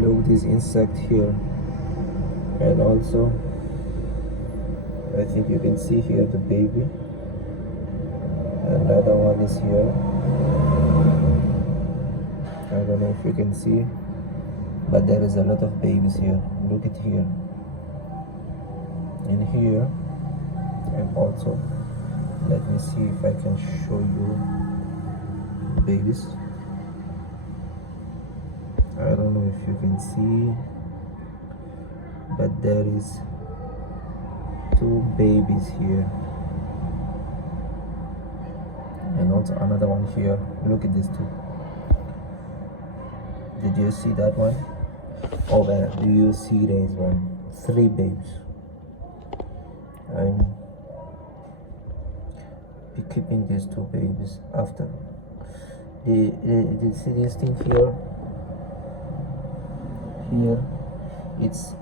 look this insect here, and also I think you can see here the baby. Another one is here. I don't know if you can see, but there is a lot of babies here. Look at here, and here, and also let me see if I can show you babies. I don't know if you can see, but there is 2 babies here, and also another one here. Look at these 2. Did you see that one? Oh, do you see there is 3 babies? I'm be keeping these 2 babies after. Did you see this thing here? Here, it's